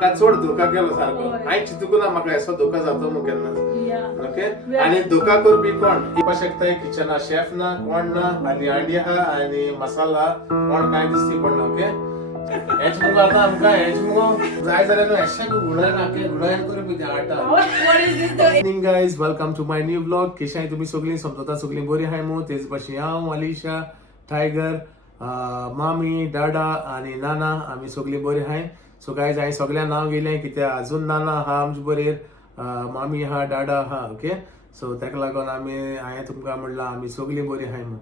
म्हाका चड धोका केलो सारको हांवें चिंतूंक ना म्हाका असो धोका जातो म्हूण केन्नाच ओके आनी धोका करपी कोण इपा शकता किचना शेफ ना कोण ना आनी अंडी आहा आनी मसाला कोण कांय दिसती पडना ओके हेच मुगो आतां आमकां हेच मुगो जाय जाल्यार न्हू एशें घुडय नाके घुडयान करपी ते आटा evening guys welcome to my new vlog केशाय तुमी सगळीं समजता सगळीं बरी आहाय मू तेच भाशेन हांव अलिशा टायगर मामी डाडा आनी नाना आमी सगळीं बरी आहाय सो गायज हांवें सगळ्यांक नांव घेतलें कित्याक अजून नाना आहा आमचे बरेर मामी आहा डाडा आहा ओके सो तेका लागून हांवें तुमकां म्हणलां आमी सगळीं बरी आहाय म्हणून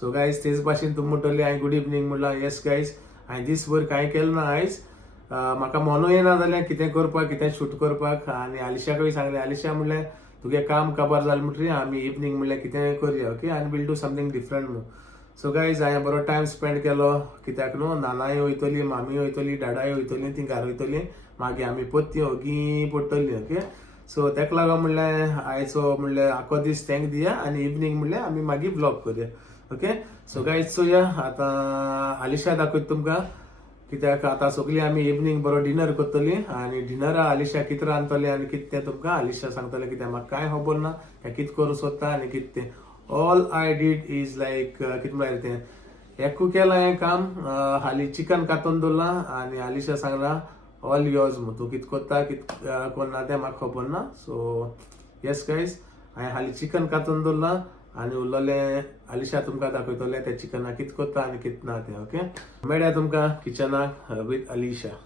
सो गायज तेच भाशेन तुमी म्हणटली हांवें गुड इवनिंग म्हणलां येस गायज हांवें दिसभर कांय केलें ना आयज म्हाका मनो येना जाल्यार कितें करपाक कितें शूट करपाक आनी आलिशाकय सांगलें आलिशा म्हणलें तुगे काम काबार जालें म्हणटरी आमी इवनिंग म्हणल्यार कितें करया ओके आनी वील डू समथींग डिफरंट म्हणून सो गायज हांवें बरो टायम स्पेंड केलो कित्याक न्हू नानाय वयतली मामी वयतली डाडाय वयतली ती घरा वयतली मागीर आमी पोत्ती ओगी पडटली ओके सो तेका लागून म्हणलें आयचो म्हणलें आखो दीस तेंक दिया आनी इवनिंग म्हणल्यार आमी मागीर ब्लॉग करुया ओके सो गायज चोया आतां आलिशा दाखयता तुमकां कित्याक आतां सगळीं आमी इवनिंग बरो डिनर करतली आनी डिनरा आलिशा कितें रांदतली आनी कितें तें तुमकां आलिशा सांगतलें कित्याक म्हाका कांय खबर ना हें कितें करूं सोदता आनी कितें तें all I did is like कितें म्हळ्यार तें एकू केलां हें काम हालीं चिकन कातून दवरलां आनी आलिशा सांगलां ऑल युअर्स म्हूण तूं कितें कोत्ता कितें कोन्ना तें म्हाका खबर ना सो येस गायज हांवें हालीं चिकन कातून दवरलां आनी उरलेलें आलिशा तुमकां दाखयतलें तें चिकनाक कितें कोत्ता आनी कितें ना तें ओके मेळ्या तुमकां किचनाक with Alisha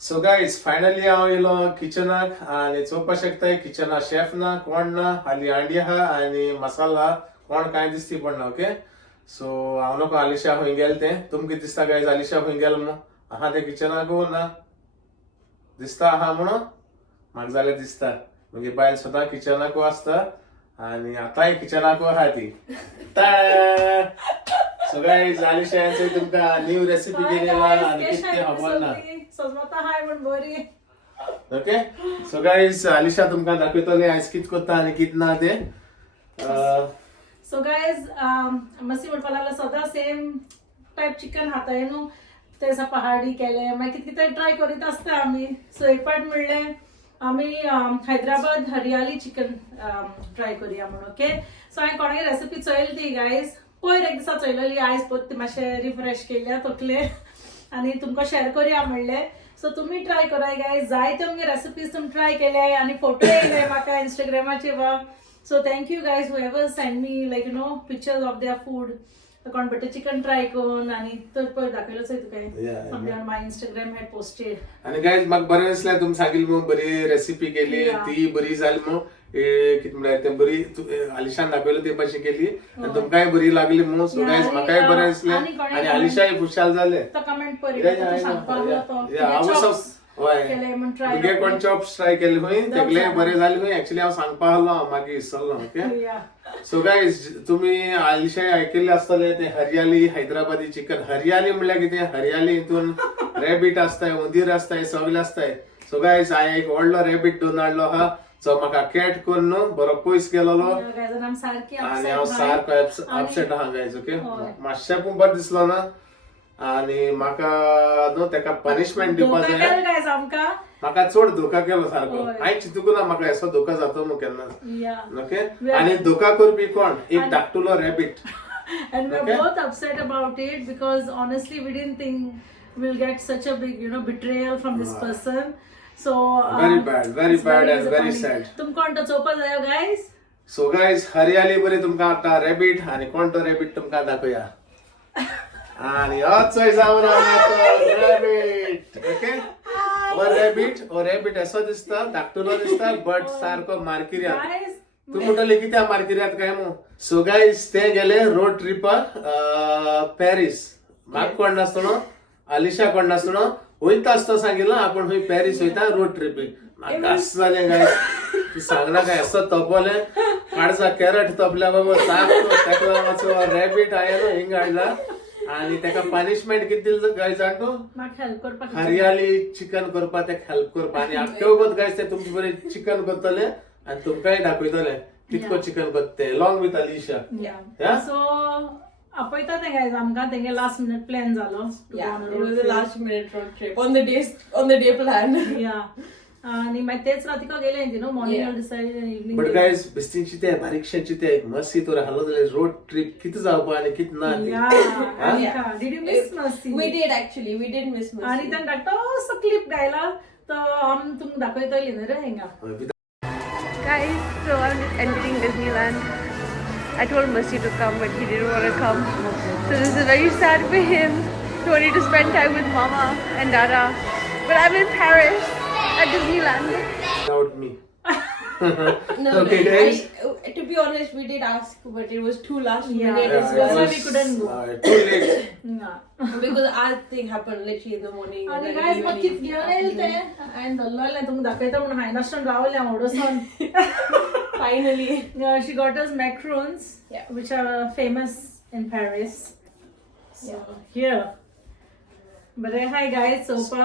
so guys finally हांव येयलो किचनाक आनी चोवपाक शकता किचना शेफ ना कोण ना हालीं अंडी आहा आनी मसाला कोण कांय दिसती पडना ओके सो हांव नको आलिशा खंय गेलें तें तुमकां कितें दिसता गायज आलिशा खंय गेलो म्हणून आहा तें किचनाक ना दिसता आहा म्हणून म्हाका जाल्यार दिसता म्हणजे बायल सदां किचनाकू आसता आनी आतांय किचनाकू आहा ती सो गायज आलिशा यांचे तुमकां न्यू रेसिपी केलेला आनी कितें खबर ना सजमता हाय म्हण बरी ओके सो गायज आलिशा तुमकां दाखयतली आयज कितें कोत्ता आनी कितें ना तें सो गायज मसी म्हणपाक लागला सदां सेम टायप चिकन हाताय न्हू ते दिसा पहाडी केले मागीर कितें कितें ट्राय करीत आसता आमी सो एक पाट म्हणलें आमी हैदराबाद हरियाली चिकन ट्राय करुया म्हणून ओके सो हांवें कोणागे रेसिपी चोयली ती गायज पयर एक दिसा चोयलेली आयज पोत मातशें रिफ्रेश केल्या तकले आनी तुमकां शेअर करुया म्हणलें सो तुमी ट्राय कराय गायज जायते तुमगे रेसिपीज तुमी ट्राय केले आनी फोटो येयले म्हाका इंस्टाग्रामाचेर वा so thank you guys who ever send me like you know pictures of their food कोण बटर चिकन ट्राय करून आनी तर पयर दाखयलोच तुका माय इंस्टाग्राम हॅड पोस्टेड आनी गायज म्हाका बरें दिसलें तुमी सांगिल्लें म्हणून बरी रेसिपी केली ती बरी जाली म्हणून कितें म्हळ्यार तें बरी आलिशान दाखयलो ते भाशेन केली आनी तुमकांय बरी लागली म्हणून सो गायज म्हाकाय बरें दिसलें आनी आलिशाय खुशाल जाले कमेंट पयर तुगे कोण चॉप्स ट्राय केले खंय तेगले बरें जाले खंय एक्चुअली हांव सांगपा आहलो मागीर विसरलो ओके सो गायज तुमी आलिशाय आयकल्लें आसतलें तें हरियाली हैदराबादी चिकन हरियाली म्हणल्यार कितें हरियाली हितून रॅबीट आसताय उंदीर आसताय सगळे आसताय सो गायज हांवें एक व्हडलो रॅबीट घेवन हाडलो आहा सो म्हाका कॅट करून न्हू बरो पयस गेलोलो आनी हांव सारको अपसेट आहा गायज ओके मातशें पूण बरें दिसलो ना आनी म्हाका न्हू तेका पनिशमेंट दिवपाक जाय म्हाका चड धोका केलो सारको हांवें चिंतूंक ना म्हाका असो धोका जातो म्हणून केन्नाच ओके आनी धोका करपी कोण एक धाकटुलो रॅबीट and we're both upset about it because honestly we didn't think we'll get such a big betrayal from this person so very bad and very sad तुमकां तो चोवपा जायो गायज सो गायज हरियाली बरी तुमकां आतां रॅबीट आनी कोण तो रॅबीट तुमकां दाखोवया आनी होचोय जावन रॅबीट ओके हो रॅबीट असो दिसता धाकटुलो दिसता बट सारको मारकिऱ्यात तू म्हणटली कित्याक मारकिऱ्यात काय मू सो गायज ते गेले रोड ट्रिपाक पॅरीस म्हाका कोण नासतना आलिशा कोण नासतना वयता आसता सांगिल्लो आपण खंय पॅरीस वयता रोड ट्रिपीक म्हाका आस जालें गायज तूं सांगना काय असो तपलें काडचा कॅरट तपल्या बाबा सारको तेका लागून रॅबीट हांवें हिंग हाडला आनी तेका पनिशमेंट कितें दिलें गायज जाण तूं म्हाका हेल्प करपाक हरियाली चिकन करपाक तेका हेल्प करपा आनी आख्खे वगत गायज ते तुमचे बरें चिकन करतले आनी तुमकांय दाखयतले कितको चिकन करता ते अलॉंग विथ अलिशा सो आपयता ते गायज आमकां तेंगे लास्ट मिनिट प्लॅन जालो. Yeah, it was a last minute road trip on the day plan. या आणि मागीर तेच रातीको गेले न्ही न्हू morning decided evening. But guys बिस्तींची ते बारीकशांची ते मस्ती तर हालो जाल्यार रोड ट्रिप किती जावपा आनी किती ना ती. या डिड यू मिस मस्ती? We did actually. We did miss Mercy. आणि त्यान धाकटोसो क्लिप गायला तो आम तुमकां दाखयतली न्ही रे हिंगा. Guys, so I'm just entering Disneyland. I told Mercy to come, but he didn't want to come. So this is very sad for him. He wanted to spend time with Mama and Dada. But I'm in Paris at Disneyland. Without me. No, Okay, guys. to be honest, we did ask, but it was too last Yeah, minute as that's why well. we couldn't go. Too late. Because our thing happened literally in the morning. आणि and then guys मग कित evening, घेवन L ते हांवें धरलोलें तुमकां दाखयता म्हणून हांवें नाश्त्यान रावलें हांव ओडोसन. Finally. She got us macarons, Yeah. which are famous in Paris. So here. बरें हाय गायज सोपा.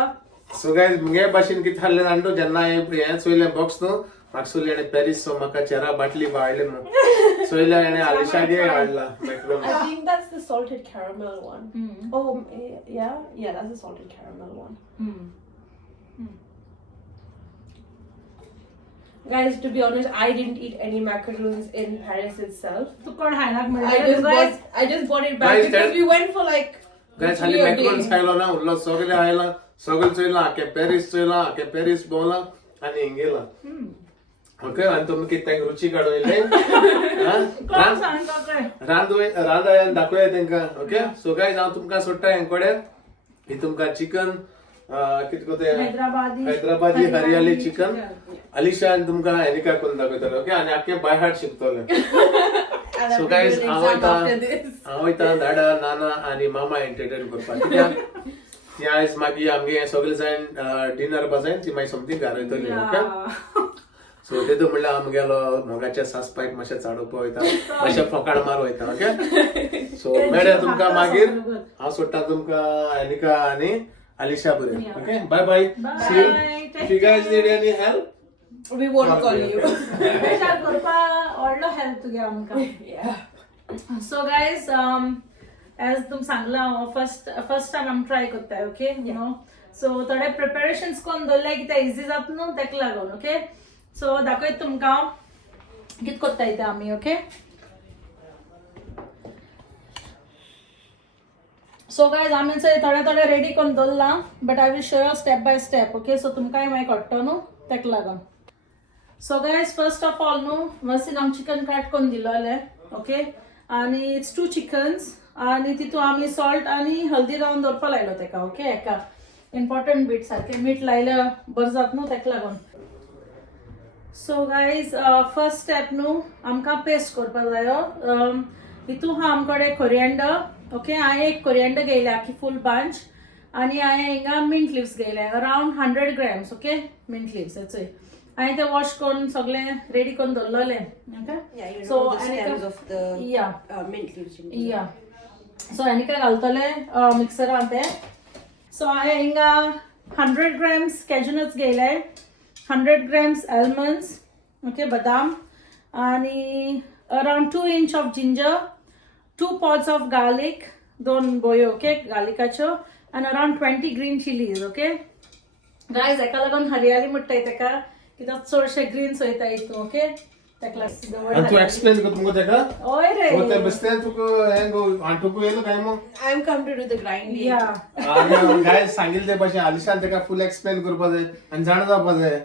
सो गायज मुगे भाशेन कितें हाडलें जाणटो जेन्ना हें चोयलें बॉक्स न्हू म्हाका सोयलें आनी पॅरीस सो म्हाका चेरा बाटली हाडलें न्हू सोयलें आनी आलिशागे हाडला Macron. I think that's the salted caramel one. Oh, yeah, that's the salted caramel one. Guys, to be honest, I didn't eat any macaroons in Paris itself. तू कोण हायनाक I म्हणलें just bought it back Guys, because we went for like guys खाली literally a मॅक्रोन्स day. खायलो ना उरलो सगळें आयला सगळें चोयलां आखे पॅरीस भोंवलां आनी हिंगेलां. ओके आनी तुमी कितें तेंका रुची काडून येयलें कोण सांगता ते? रांद दाखोया तेंकां. ओके सो गायज हांव तुमकां सोडटा हें कडेन ही तुमकां चिकन कितें कोते हैदराबादी हरियाली चिकन अलिशा आनी तुमकां हेनिका करून दाखयतले. ओके आनी आख्खे बाय हार्ट शिकतले. And So I'm guys, doing an हांव exam after this. वयता दादा नाना आनी मामा एंटरटेन करपाक कित्याक ती आयज मागीर आमगे सगळे जाण डिनर बजायन ती मागीर समथींग घरा येतली. ओके सो तेदो म्हणल्यार आमगेलो मोगाच्या सासपायक मातशें चाडोवपा वयता मातशें फोकाड मार वयता. ओके सो मेळ्या तुमकां मागीर हांव सोडटा तुमकां एनिका आनी अलिशा बरें. Okay bye bye see you. If you guys need any help We won't call you. विचार करपा व्हडलो हेल्प तुगे आमकां. Yeah. सो गायज एज तुम सांगला फर्स्ट टाइम आमी ट्राय करताय. ओके नो सो थोडे प्रिपेरेशन्स कोन्न दवरले कितें इजी जाता न्हू तेका लागून. ओके सो दाखयत तुमकां कितें कोत्ताय ते आमी. ओके सो गायज आमी थोडे रेडी करून दवरला but I will show you step by step. Okay so तुमकांय मागीर कळटो न्हू तेका लागून. So guys first of all न्हू मस्तीन आमी चिकन काट करून दिलोले. ओके आनी इट्स 2 चिकन्स आनी तितून आमी सॉल्ट आनी हल्दी लावन दवरपा लायलो तेका. ओके हेका इम्पॉर्टंट बीट सारकें मीठ लायल्यार बरें जाता न्हू तेका लागून. सो गायज फर्स्ट स्टेप न्हू आमकां पेस्ट करपा जायो. हितून आहा आमकडे कोरिएंडर. ओके हांवें एक कोरिएंडर घेयले आख्खी फूल बांच आनी हांवें हिंगा मिंट लिव्स घेयले around 100 grams. Okay mint leaves हेचोय हांवें ते वॉश करून सगळें रेडी करून दवरलोले. Okay Yeah, you know So, the stems of the mint leaves. या सो आनी काय घालतले मिक्सरान ते. सो हांवें हिंगा 100 grams कॅज्यूनट्स घेयले 100 grams almonds. ओके बदाम आनी around 2 inch of ginger 2 pods of garlic 2 बोयो. ओके गार्लिकाच्यो आनी around 20 green chilies. Okay guys हेका लागून हरियाली म्हणटाय तेका कित्याक चडशे ग्रीन्स वयता हितून. ओके तेका आनी तू एक्सप्लेन कर तुमकां तेका ओय रे हो ते बेस्ते तुका हें गो आंटूक येयलो काय मग I'm come to do the grinding. या आनी गायज सांगिल्ले ते भाशेन आलिशान तेका फुल एक्सप्लेन करपा जाय आनी जाण जावपा जाय.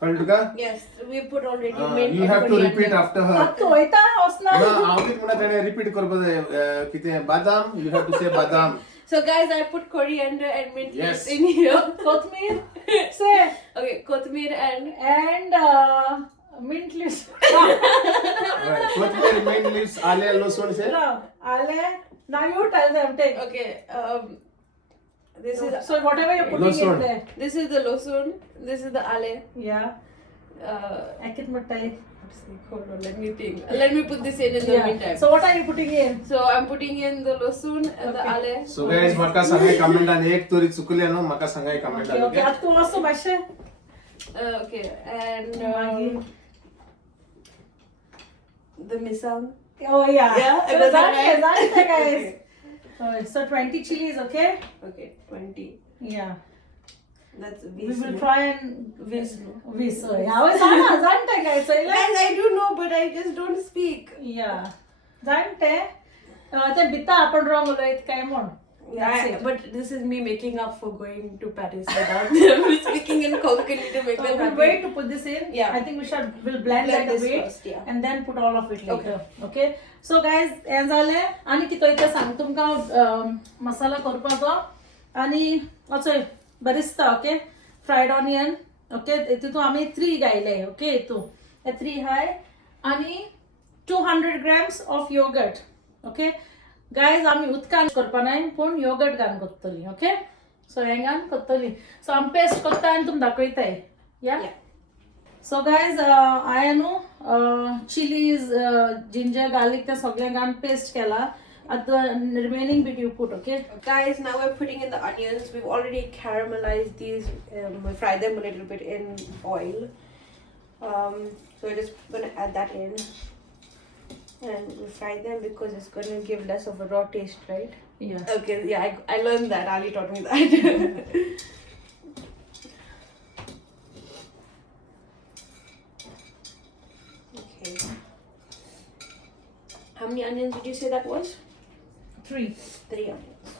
कळ्ळें तुका? Yes, we put already mint. You have to repeat after her. तू वयता वचना. हांव कितें म्हणटा तेणें रिपीट करपा जाय कितें बादाम यू हॅव टू से बादाम. So guys, I put coriander and mint leaves Yes. in here. कोथमीर से Okay, kothmir and mint leaves. कोथमीर मेन लीव्स आले लसूण से Ale, now you tell them. Take. okay, this is So whatever you're putting Losun. in there. this is the losun, this is the ale. Yeah. Akit mattai. Hold on, let me think. Let me put this in the Yeah. meantime. So what are you putting in? So I'm putting in the losun and the ale. So guys म्हाका सांगाय कमेंटान एक तरी चुकले न्हू म्हाका सांगाय Okay, कमेंटान. okay. आता तू असं भाषे. Okay, and Maggi. the misang. Oh yeah. Yeah, So was that that's guys. So 20 chilies, okay? Okay, 20. Yeah. That's We will try and Visno. Visno. Yeah, guys. So Guys, I do know, but I just don't speak. yeah. Zante. ते बिता आपण draw बोलत काय म्हण. Yeah, but this is me making up for going to Paris without speaking in Konkani to make them We'll happy. wait to put this in. Yeah. I think we'll blend that a this bit first, yeah. and then put all of it later. Okay. So guys, हे झाले आणि कितो इथे सांग तुमका मसाला करपाचो आणि असो Barista okay fried onion okay तितून आम्ही 3 गायले ओके इतू 3 हाय आणि 200 grams of yogurt okay guys आम्ही उदकान करपा नाही पण योगर्ट घान करतली ओके सो हे घान करतली सो आम्ही पेस्ट करता आणि तुम दाखयताय या so guys I know chillies ginger garlic ते सगळे घान पेस्ट केला at the remaining bit you put okay Guys, now we're putting in the onions. We've already caramelized these. We fry them a little bit in oil. So we're just gonna add that in. And we fry them because it's going to give less of a raw taste, right? yeah Okay, yeah, I learned that. Ali taught me that. Okay. How many onions did you say that was? 3 3 onions.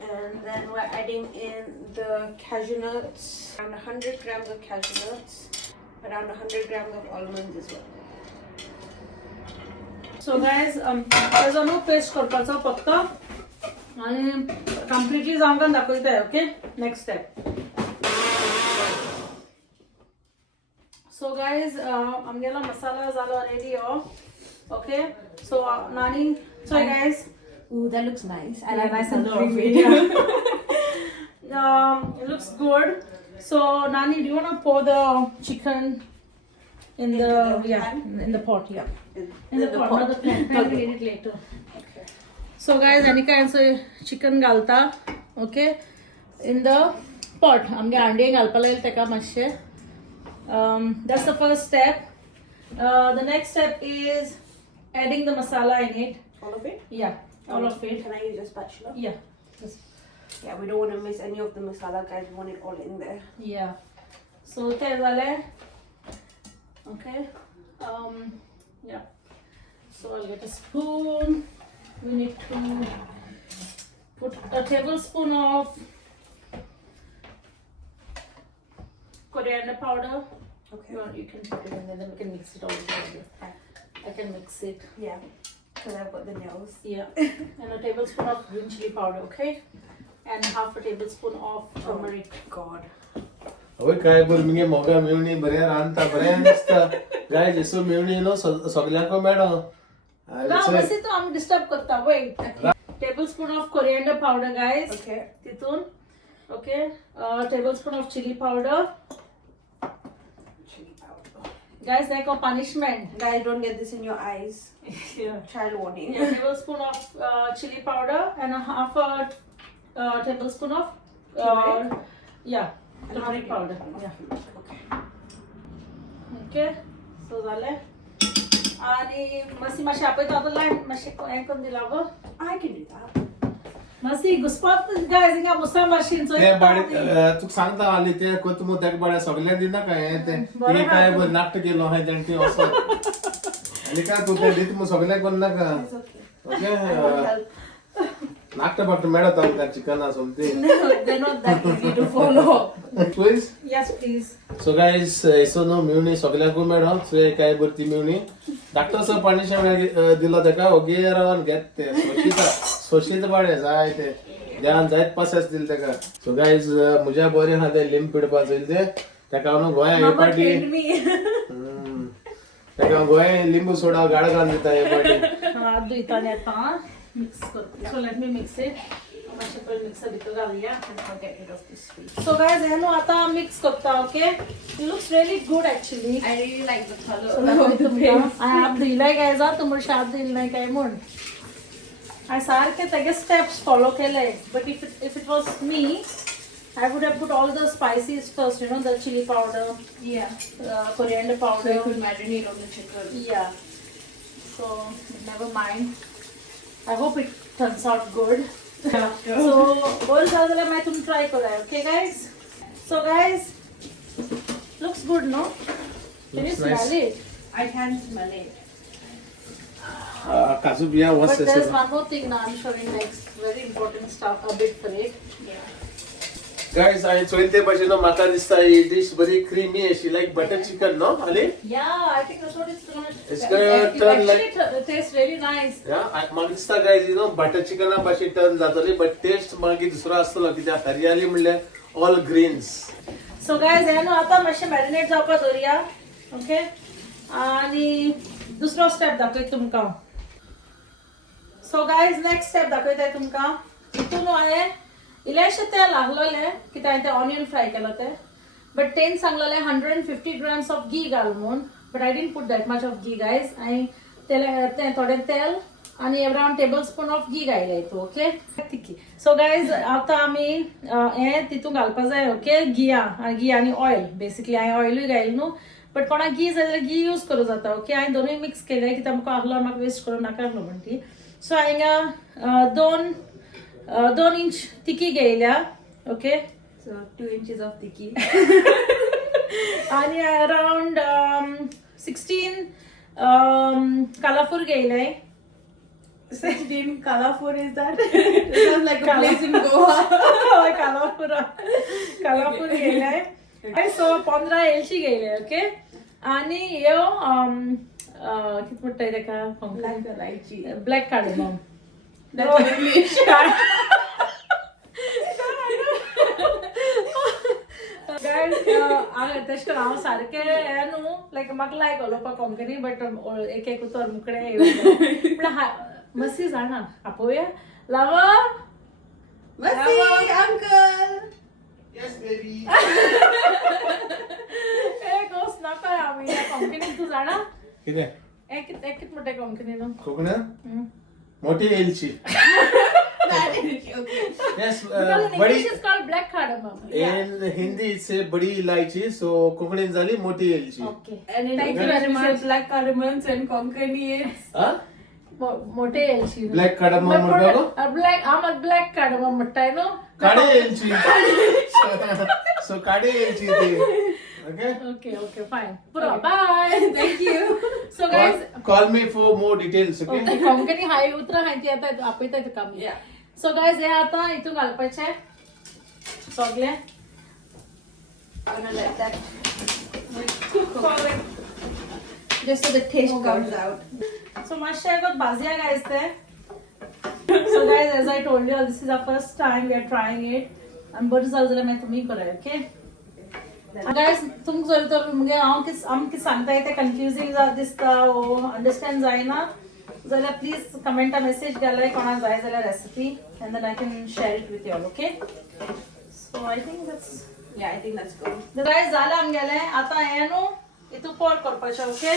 And then we're adding in the cashew nuts. Around 100 grams of cashew nuts. Around 100 grams of almonds as well. so guys त्याचा नो paste करपाचो फक्त आणि completely जाऊन दाखवताय okay next step so guys आमगेला मसाला झालो रेडी हो ओके सो नानी so guys Ooh, that looks nice. I like nice and creamy. it looks good so Nani do you want to pour the chicken in the in the pot in the pot not the pan we'll eat it later Okay. so guys any kind of chicken घालता okay in the pot आमगे अंडे घालपा लागले तेका मातशे that's the first step the next step is adding the masala in it All of it? yeah all of it Can I use a spatula? yeah Yeah, we don't want to miss any of the masala, guys. We want it all in there. yeah so ते झाले okay yeah so I'll get a spoon we need to put a tablespoon of coriander powder Okay. you can put it in there then we can mix it all together I can mix it Yeah, because I've got the nails. yeah and a tablespoon of green chili powder okay and half a tablespoon of turmeric God. Away काय बोल मिगे मोगा मेवणी बरे रांता बरे दिसता गाय जेसो मेवणी no सगळ्यांको मेळो बस तो आम्ही disturb करता wait tablespoon of coriander powder guys Okay. तिथून okay tablespoon of chili powder Chili powder. guys like a punishment Guys, don't get this in your eyes. yeah Child warning. a tablespoon of chili powder and a half a tablespoon of Turmeric? yeah turmeric powder yeah Okay. okay so झाले आणि मसी माशी आपयता आता line माशी हे करून दिला गो I can do that. Massi गुस्पात गायस इंगा मुसा मशीन सो ते बाडे तू सांगता आली ते कोत मो त्या बाडे सगळ्या दिना काय ते काय बोल नाट्य केलो हाय त्यांनी असं आणि काय तू ते दित मो सगळ्या कोण ना का It's okay. I want okay help. नाट्य बट मेळत त्या चिकन असून ते No, they're not that easy to follow. Please yes please so guys इसो नो मेवणी सगळ्यांको मेळो सो काय बरती मेवणी डॉक्टर सर पाणीशेवण्या दिलो तेका ओगे रावन घेत ते सोशीत बाडे जाय ते ध्यान जायत पासेस दिल तेका सो गाइस मुजा बरे हा ते लिंब पिडपा जाईल ते तेका नो गोया हे Mama पाटी trained me तेका गोया लिंबू सोडा गाड घालून दिता हे पाटी हात धुताना आता मिक्स करते so let me mix it मातशे पहिले मिक्सर भितर घालूया Get rid of this sweet. So guys हेनो आता मिक्स करता okay it looks really good actually I really like the color So of the paste. I have दिलाय काय जा तुम्हाला शाद दिलाय काय म्हण I सारखे तेगे स्टेप्स फॉलो केले but if it was me I would have put all the spices first, the chili powder, coriander powder. So you could marinate on the chicken. Yeah. So never mind. I hope it turns out good. So boil झालं मैं तुम try करा, okay guys? So guys, looks good, no? Can you Looks smell nice. it? I can smell it. Kaju biya was But there's one more thing now I'm showing next. Very important stuff, a bit for it. Guys, I told you that maka dista dish very creamy. She like butter chicken, no, Ali? Yeah, I think that's what it's gonna. It's gonna turn like. It tastes really nice. Yeah, magista guys, butter chicken na bashi turn जातली, but taste मागी दुसरा असतो की त्या हरियाली म्हणले all greens. So guys, आता मातशें marinate जावपा दवरया, okay? आणि दुसरो स्टेप दाखयता तुमकां. So guys, next step दाखयता तुमकां. हितून हांवें इलायशें तेल लागलेलें कित्याक हांवें तें ऑनियन फ्राय केलो तें. बट तेन सांगलेलें 150 grams of ghee घाल म्हणून. But I didn't put that much of ghee, guys. हांवें तें थोडें तेल आणि around tablespoon of ghee घायलें हितून, okay? So guys, आतां आमी हें तितून घालपा जाय, okay? घी आनी ऑयल. बेसिकली हांवें ऑयलूय घायलें न्हू. बट कोणाक घी जाय जाल्यार घी यूज करूं जाता, ओके? हांवें दोनूय मिक्स केले कित्याक म्हाका आहलो म्हाका वेस्ट करूं नाका न्हू म्हण ती. सो हांवें 2 इंच तिकी घेयल्या, okay? So 2 inches of tikki. आणि अराउंड 16 कालाफूर घेयले. 16 Kalapur is that? It sounds like a place in Goa. Kalapur घेयले. सो 15 एलची घेयले, ओके? आणि ह्यो कितें म्हणटाय तेका? Black elaichi. Black cardamom. That's in English. Guys, तेश करून हांव सारकें हें न्हू, लायक म्हाका लायक उलोवपाक कोंकणी, बट एक उतर मुकडें पूण मसी जाणा आपोवया. लावा Masi, uncle. Yes, baby. एक गोस नाका आमी कोंकणी तूं जाणा कितें? एक म्हणटा कोंकणीन. कोकणात मोठी एलची. Okay. Yes, Because in बड़ी. English it's called black cardamom. In Hindi it's a बड़ी इलायची, so कोकणीत झाली मोठी एलची. Okay. And in Thank you English very we say much. black cardamoms and Konkani is. हा? मोठे एलची. Black cardamom म्हणतो का? Black आम्हाला ब्लॅक कार्डमम म्हणटाय न्हू. काळे एलची. So काळे एलची ते. Okay? Okay, fine. पुरो, bye. Thank you. So guys, Call me for more details, okay? okay, Konkani हाय उतरां हाय ती आतां आपयता तुका आमी. Yeah. So guys, हे आतां हितून घालपाचें सगळें. Gonna let that Cook for it. just so the taste comes out. So मातशें अगोत भाजया guys ते. So guys, as I told you, this is our first time we are trying it. And बरें जालें जाल्यार मागीर तुमी कराय, okay? Guys, तुमकां जर तर म्हणजे हांव कितें सांगताय तें कन्फ्युजींग दिसता वो अंडरस्टँड जायना जाल्यार प्लीज कमेंटा मेसेज घालाय कोणाक जाय जाल्यार recipe and then I can share it with you all, okay? So I think that's Yeah, I think that's good. Guys जालें आमगेलें. आतां हें न्हू हितून पोर करपाचें, okay?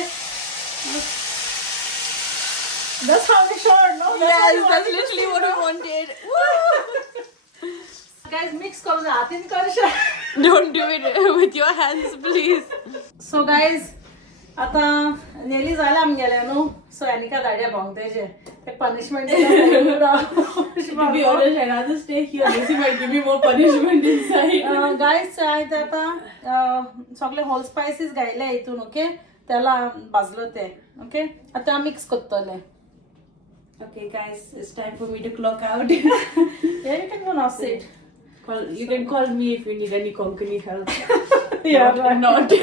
That's how we showed, no? That's literally what I wanted. Guys, mix करून हातीन Karsha. Don't do it with your hands, please. So guys, आता नेली जालें आमगेलें न्हू. सो एनिका धाडया भोंवतेचें. ते punishment To be honest, I'd rather stay here. This might give me more punishment inside. Guys हांवें आतां सगळे होल स्पायसीस घायले हितून, ओके? त्याला भाजलो ते, ओके? आतां मिक्स करतले. Okay, guys, it's time for me to clock out. Yeah, you can go now sit. You can call me if you need any Konkani help. Yeah, Or not.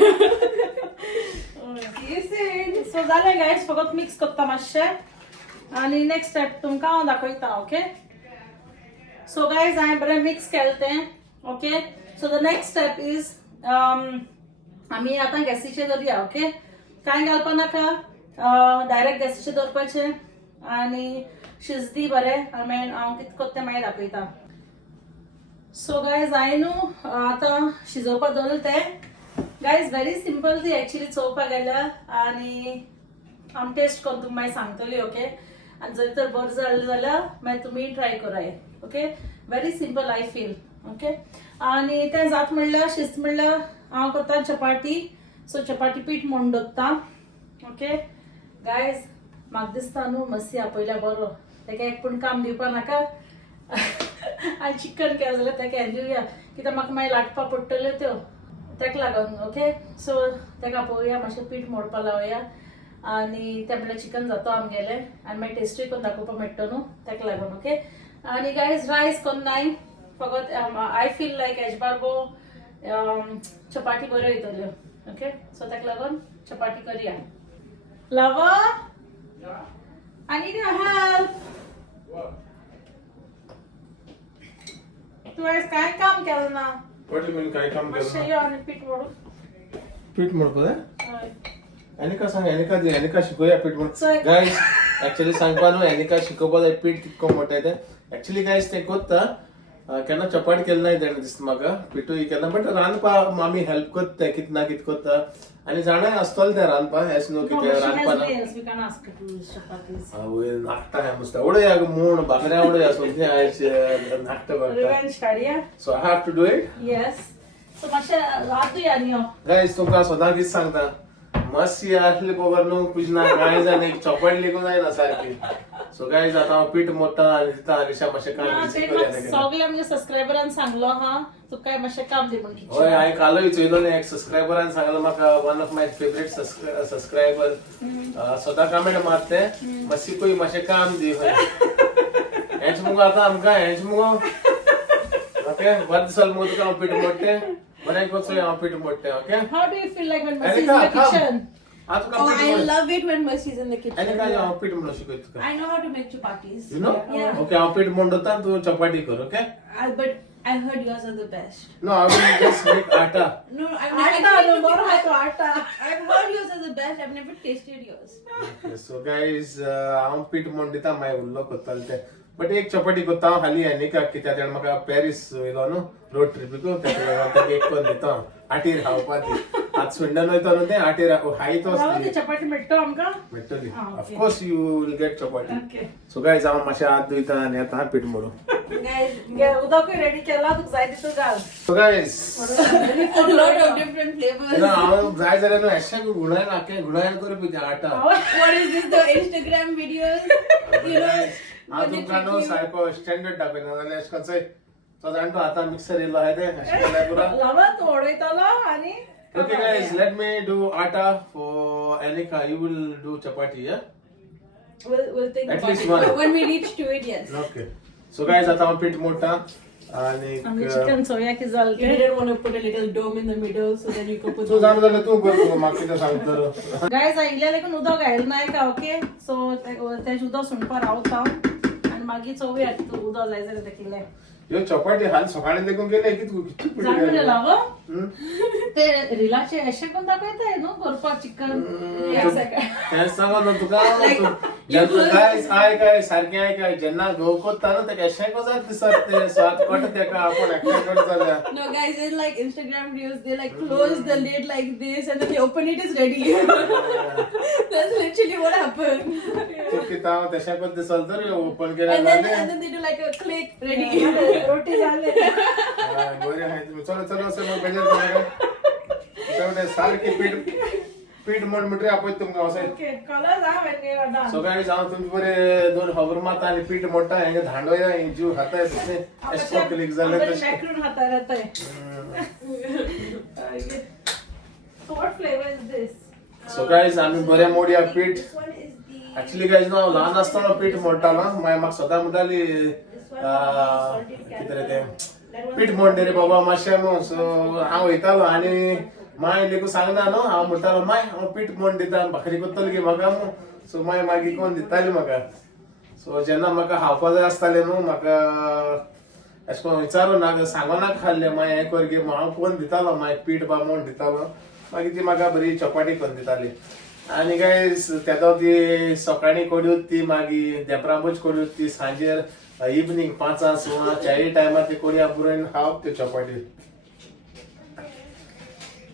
So जालें guys, फकत mix करता मातशें आनी next step तुमकां हांव दाखयता, okay? So guys, हांवें बरें मिक्स केलें तें, okay? So the next step is आमी आतां गॅसीचेर दवरया, ओके? कांय घालपा नाका, डायरेक्ट गॅसीचेर दवरपाचें आनी शिजदी बरें. मागीर हांव कितें करता तें मागीर दाखयता. सो गायज हांवें न्हू आतां शिजोवपाक दवरलें तें. गायज व्हेरी सिंपल ती एक्चुली चोवपाक गेल्यार आनी आमी टेस्ट करून तुमकां मागीर सांगतली, ओके? आनी जर तर बरें जालें जाल्यार मागीर तुमी ट्राय कराय, okay? Very simple I feel, okay? आणि तें जात म्हणल्यार शिस्त म्हणल्यार हांव करता चपाती. सो चपाती पीठ म्हूण दवरता. ओके गायज, म्हाका दिसता न्हू मस्सी आपयल्या बरो, तेका एक पूण काम दिवपा नाका. हांवें चिकन केलें जाल्यार तेका हें दिवया, कित्याक म्हाका मागीर लाटपा पडटल्यो त्यो, तेका लागून. ओके सो तेका पळोवया, मातशें पीठ मोडपा लावया आनी तें म्हणल्यार चिकन जाता आमगेलें आनी मागीर टेस्टूय करून दाखोवपा मेळटा न्हू, तेका लागून. ओके आनी गायज रायस कोन्नाय फकत आय फील लायक हेजे बारबो चपाती बऱ्यो येतल्यो. ओके सो तेका लागून चपाती करया. लावा I need your help. तू आज काय काम केलं ना? What do you mean काय काम केलं? मातशें यो आनी पीठ मोडू. पीठ मोडपा जाय? हय. एनिका सांग, एनिका शिकोया पीठ मोड. गाइस एक्चुअली सांगपा न्हू, एनिका शिकोवपा जाय पीठ कितको मोडटा तें. एक्चुअली गाइस तें कोत्ता केन्ना चपाती केली नाय तेणें दिसता म्हाका, पिठूय केन्ना, बट रांदपा आमी हेल्प कोत्ता कितें ना कितें कोत्ता आनी जाणाय आसतलें तें रांदपा. एस न्हू कितें रांदपा ना. आवय नाकटा हें मुस्ता उडया म्हूण भाकऱ्या उडया सोलते आयज नाकटा करता. So I have to do it. Yes so मातशें रातूया न्ही. गाइस तुमकां सदां कितें सांगता, मस्सी आसली खबर न्हू कुजना कांय जालें एक चपाटी लेगून जायना सारकी. सो गाइस आतां हांव पीठ मोडटा आनी दिता आलिशा मातशें काम सगळ्या आमच्या सबस्क्रायबरान सांगलो हा तुका काय मातशें काम दी म्हण. हय हांवें कालो विचारलो न्ही, एक सबस्क्रायबरान सांगलो म्हाका, one of my favourite subscriber सदां कमेंट मारते, मस्सीकूय मातशें काम दी. हेंच मुगो आतां आमकां हेंच मुगो. ओके बरें दिसलें मुगो तुका हांव पीठ मोडटें, बरें कोचोय हांव पीठ मोडटें. Okay how do you feel like when Massi is in the kitchen? Oh, I love it when Mercy is in the kitchen. Aneka हांव पीठ मोडूं शिकयता तुका. I know how to make chapatis. You know? Yeah. Okay, हांव पीठ मोडटा तूं चपाती कर. Okay But I heard yours are the best. No, I will just make atta. No, I've heard yours are the best. I've never tasted yours. Okay, so guys, हांव पीठ मोडटा मागीर उरलो कोत्तालें तें. बट एक चपाती कोत्ता हांव हालीं एनिका, कित्याक तेणें म्हाका पॅरीस वयलो न्हू रोड ट्रिपीकू, तेका एक कोन्न दिता आटीर खावपा ती. आतां स्विंडन वयता न्हू तें आटीर हाय तो चपाती मेळटा आमकां. मेळटली. Of course you will get chapati. Okay so guys हांव मातशें हात धुयता आनी येता पीठ मोडून. Guys, उदकूय रेडी केला, तुका जाय तितून घाल. So guys a lot of different flavors. हांव जाय जाल्यार न्हू एशें गुणायन आख्खें गुणायन करून पिता आटा. What is this, the Instagram videos? You know, हांव तुमकां न्हू सारको स्टँडर्ड दाखयना जाल्यार एशें कोन चोय तो जाणटो आतां मिक्सर येयलो आहाय तें अशें केल्यार पुरो. लावा तूं उडयतलो आनी Okay guys, let me do atta for Anika. You will do chapati, yeah? we'll think At about least it. one. But when we reach to it, yes. Okay. So guys, आता हांव पीठ मोडटा आनी चिकन सोया की जाल You didn't want to put a little dome in the middle so that you could put. तूं जाण जाल्यार तूं कर, म्हाका कितें सांग तर. गायज इल्ल्या लेकून उदक घायल नाय का. ओके सो तेज उदक सुणपा रावता आनी मागीर चोवया तूं उदक जाय जाल्यार तेकिल्लें. ह्यो चपाटी हाल सकाळीं देखून गेले कितें पीठ जाणले लावा ते रिलाचे अशें कोण दाखयताय न्हू करपाक चिकन. हें सांगो न्हू तुका. गायज काय सारकें आयकाय, जेन्ना घोव कोत्ता न्हू तेका एशें कोजात दिसत तें स्वाद कोटा तेका आपूण एकटें कोट जाल्या. No guys, it's like Instagram videos. They like close the lid like this and then they open it, it's ready. That's literally what happened. चिकिता तशें कोत दिसल तर ओपन केल्यार And then they do like a click, ready. रोटी जाले. बरें आहाय तुमी. चलो चलो असं मग बेजार करा. सारकी पीठ मोड म्हणटरी आपयत तुमकां असं. ओके कलर जा वेगळे सो गायज हांव तुमचे बरें दोन खबर मारता आनी पीठ मोडटा हेंगे धांडोया हें जीव खाताय तशें एशें क्लिक जालें तशें. मॅक्रोन हातार येताय. So what flavor is this? So guys आमी बरें मोडया पीठ. This one is the. Actually guys न्हू हांव ल्हान आसतना पीठ मोडटालो, मागीर म्हाका सदां म्हणटाली कितें रे तें पीठ मोडटा रे बाबा मातशें म्हणून. सो हांव वयतालो आनी माय लेकून सांगना न्हू, हांव म्हणटालो माय हांव पीठ मोड दिता भाकरी कोत्तली गे म्हाका म्हणून. सो माय मागीर कोण दिताली म्हाका. सो जेन्ना म्हाका खावपा जाय आसतालें न्हू म्हाका अशें कोन्न विचारूं नाका, सांगोनाक खाल्लें माय हें कर गे हांव कोण दितालो माय पीठ बा मोड दितालो. मागीर ती म्हाका बरी चपाटी करून दिताली. आनी गायज तेदो ती सकाळीं कोडूत ती मागीर देपरांबूच कोडूत ती सांजेर इवनिंग 5-6 चाय टायमार ती कोडया बुरयन खावप त्यो चपाटी.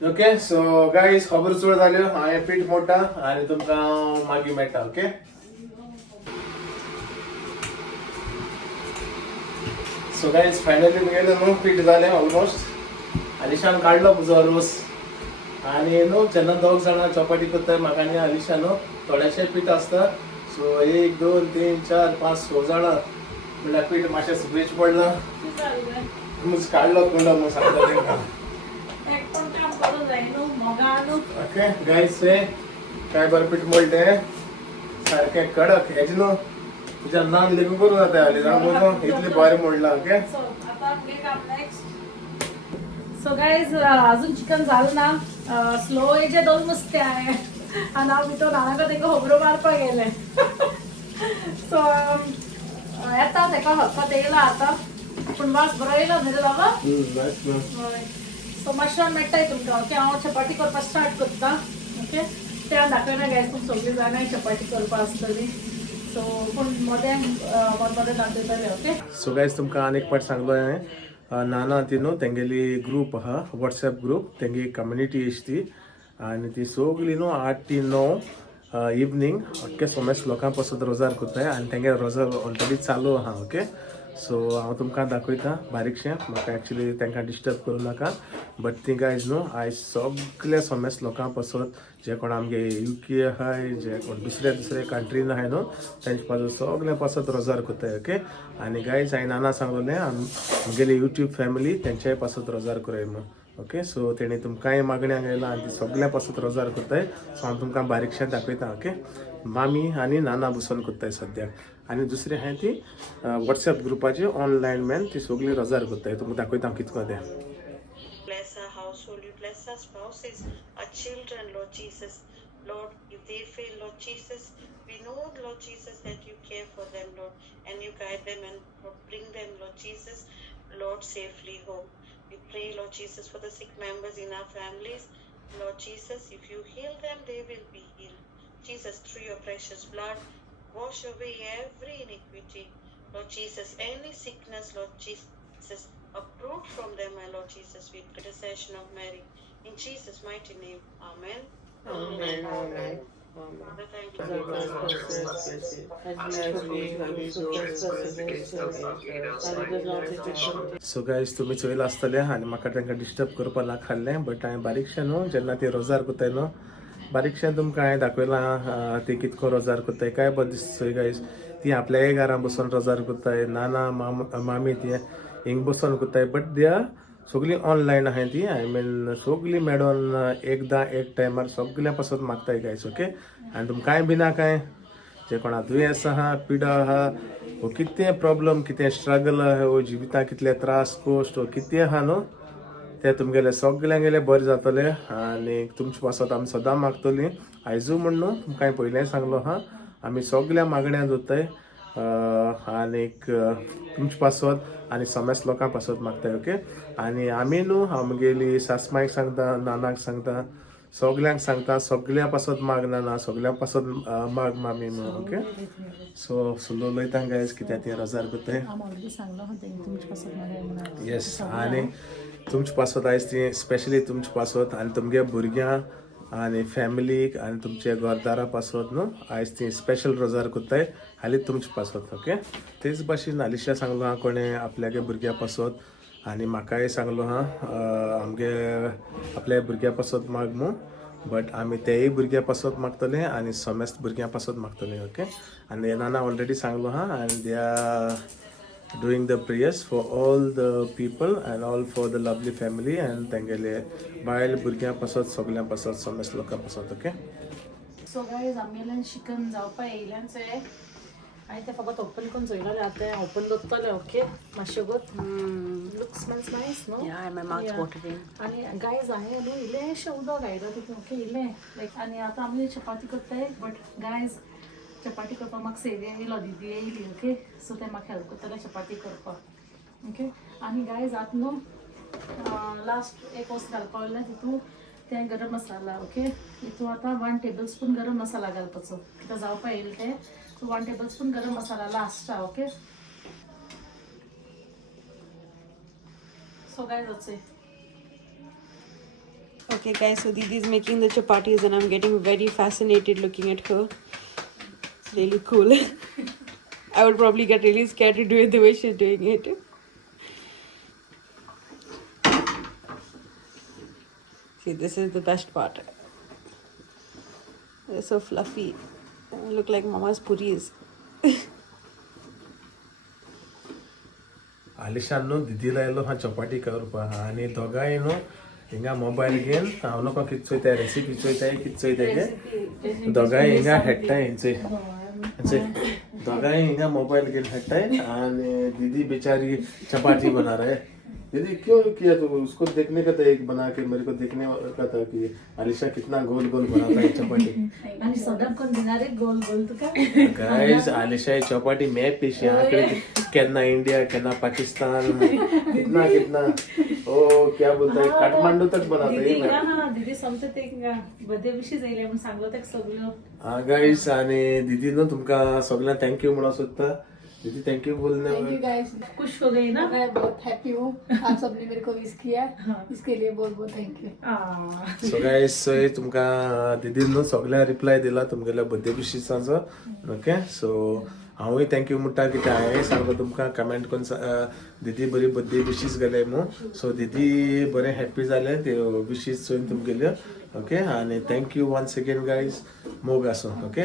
ओके सो गायज खबर चड जाल्यो. हांवें पीठ मोडटा आनी तुमकां मागीर मेळटा. ओके सो गाईज फायनली गेलो न्हू पीठ जालें ऑलमोस्ट अलिशान काडलो पुजो रोस आणि न्हू जेन्ना दोग जाणां चपाती करता म्हाका आनी अलिशा न्हू थोडेशें पीठ आसता सो 1 2 3 4 5 6 जाणां म्हणल्यार पीठ मातशें सुबेज पडलां मुज काडलो कुंडो म्हणून सांगता तेंकां ओके गाईज हे काय बरें पीठ मळटें सारकें कडक हेजे न्हू तुज्या नान लेगू करूं जाता हाली जाणा इतलें बरें म्हणलां ओके सो गाईज अजून चिकन झालं ना स्लो हेजे दोन नुस्तें आहे आणि हांव भितर नानाका तेका खबरो मारपाक गेले सो येता तेका हक्कात येयला आतां पूण वास बरो येयलो न्ही रे बाबा हय सो मातशें मेळटाय तुमकां ओके हांव चपाती करपाक स्टार्ट करता ओके त्या दाखयना गायज तुमी सगळीं जाणां चपाती करपा आसतली सो पूण मोदें दाखयतले ओके सो गाईज तुमकां आनी एक पाट सांगलो हांवें नाना ती न्हू तेंगेली ग्रूप आहा वॉट्सॅप ग्रूप तेंगी कम्युनिटी इश्ट ती आनी ती सगळीं न्हू 8 ते 9 इवनिंग अख्खे सोमेस लोकां पासून रोजार करताय आनी तेंगे रोजार ऑलरेडी चालू आहा ओके सो हांव तुमकां दाखयता बारीकशें म्हाका एक्चुली तेंकां डिस्टर्ब करूं नाका बट ती गायज न्हू आयज सगळे सोमेस लोकां पासून जे कोण आमगे UK आहाय जे कोण दुसरे कंट्रीन आहाय न्हू तेंचे पासून सगळे पासून रोजार करताय ओके आनी गायज हांवें नाना सांगलोलें आमगेली यूट्यूब फॅमिली तेंच्याय पासून रोजार कराय म्हणून ओके सो तेणी तुमकांय मागण्या गेला आनी ती सगळ्या पासून रोजार करताय सो हांव तुमकां बारीकशें दाखयता ओके मामी आनी नाना बसून करताय सद्याक आनी दुसरी आहाय ती वॉट्सॅप ग्रुपाची ऑनलायन मॅन ती सगळी रोजार करताय तुमकां दाखयता हांव कितको तें Bless our household, you bless our spouses, our children, Lord Jesus. Lord, if they fail, Lord Jesus, we know, Lord Jesus, that you care for them, Lord, and you guide them and bring them, Lord Jesus, Lord, safely home. We pray, Lord Jesus, for the sick members in our families. Lord Jesus, if you heal them, they will be healed. Jesus, through your precious blood, wash away every iniquity. Lord Jesus, any sickness, Lord Jesus, uproot from them, my Lord Jesus, with intercession of Mary. In Jesus' mighty name, Amen. Amen. Amen. Father, thank you. So guys तुमी चोयला आसतले आनी म्हाका तांकां disturb करपा नाखाल्लें but हांवें बारीकशें न्हू जेन्ना ती रोजार करताय न्हू बारीकशें तुमकां हांवें दाखयलां ती कितको रोजार करताय काय बरें दिसता गायज ती आपल्याय घरां बसून रोजार करताय नाना मामी ती हिंग बसून करताय बट दे आर सगळीं ऑनलायन आहाय ती आय मीन सगळीं मेळोन एकदां एक टायमार सगळ्या पासून मागताय गायज ओके आनी तुमकांय भिना काय जे कोणा दुयेंस आहा पिडा आहा वो कितें प्रॉब्लम कितें स्ट्रगल आहा वो जिविता कितले त्रास कोश्ट वो कितें आहा न्हू ते तुमगेले सगळ्यांगेले बरें जातले आनी तुमचे पासत आमी सदां मागतलीं आयजू म्हण न्हू तुमकां पयलें सांगलो आहा आमी सगळ्या मागण्या दोत्ताय आनीक तुमचे पासत आनी समेस लोकां पासत मागताय ओके आनी आमी न्हू आमगेली सासमायक सांगता नानाक सांगता सगळ्यांक सांगता सगळ्या पासत माग नाना सगळ्या पासत माग मामी म्हणून ओके सो सुलो लयता गायज कित्याक ती रोजार करताय येस आनी तुमचे पासत आयज ती स्पेशली तुमचे पासत आनी तुमगे भुरग्यां आनी फॅमिलीक आनी तुमचे घरदारां पासत न्हू आयज ती स्पेशल रोजार करताय हालीं तुमचे पासत ओके तेच भाशेन अलिशा सांगलो हा कोणें आपल्यागे भुरग्या पासत आनी म्हाकाय सांगलो हा आमगे आपल्या भुरग्या पासत माग म्हणून बट आमी तेय भुरग्या पासत मागतले आनी समेस्त भुरग्यां पासत मागतले ओके आनी नाना ऑलरेडी सांगलो हा आनी they are doing the prayers for all the people and all for the lovely family and तेंगेले बायल भुरग्यां पासत सगळ्यां पासत समेस्त लोकां पासत ओके सो गायज आमगेल्यान चिकन जावपा येयल्याच आहे हांवें तें फकत ओपन करून चोयलेलें आतां ओपन दवरतलें ओके मातशें गोत लुक्स स्मेल्स नायस न्हू आनी गायज हांवें न्हू इल्लेशें उदक घायला तितून ओके इल्लें लायक आनी आतां आमी चपाती करताय बट गायज चपाती करपाक म्हाका सेवे येयलो दीदी येयली ओके सो ते म्हाका हेल्प करतले चपाती करपाक ओके आनी गायज आतां न्हू लास्ट एक वस्त घालपा वयलें तितून तें गरम मसाला ओके हितून आतां 1 टेबल स्पून गरम मसाला घालपाचो कित्याक जावपा येयलें तें सो 1 टेबल स्पून गरम मसाला last okay so guys that's it. Okay guys, so Didi is making the chapatis and I'm getting very fascinated looking at her. It's really cool. I would probably get really scared to do it the way she's doing it. See, this is the best part. They're so fluffy. They look like mama's puris. आलिशान दिदीला yellow हा चपाती करपा आणि दोगांय न्हू हिंगा mobile घेवन हांव नको कितें चोयताय रेसिपी चोयताय कितें चोयताय दोगांय हिंगा हेडटाय हिंचे दोगांय हिंगा मोबाईल घेवन हेडटाय आणि दीदी बेचारी चपाती बना रहे दीदी क्यों किया तो उसको देखने का था एक बना के मेरे को देखने का था कि आलिशा कितना गोल गोल बनाता है चपाती आणि सोडा कोण देणार आहे गोल गोल तुका गाइस आलिशा चपाती मॅप पेशी आकडे केन्ना इंडिया केन्ना पाकिस्तान कितना कितना ओ क्या बोलता है काठमांडू तक बनाता दीदी है हा दीदी समते ते बदे विषयी जायले म्हणून सांगलो ते सगळं हा गाइस आणि दीदी नो तुमका सगळ्यांना थँक्यू म्हणून सोदता दीदी थँक्यू बोलने थैंक यू गाइस, खुश हो गई ना मैं बहुत हैप्पी हूँ आप सबने मेरे को विश किया, इसके लिए बहुत बहुत थैंक यू। सो गाइस तुमका दीदी नो सगळ्या रिप्लाय दिला तुमगेल्या बर्थडे विशीसाचो ओके सो हांवूय थँक्यू म्हणटा कित्याक हांवें सांगलो तुमकां कमेंट करून दीदी बरी बर्थडे विशीस गेले म्हणून सो दीदी बरें हॅप्पी जाले ते विशीस चोयन तुमगेल्यो ओके आनी थँक्यू वन्स अगेन गाइस मोग आसूं ओके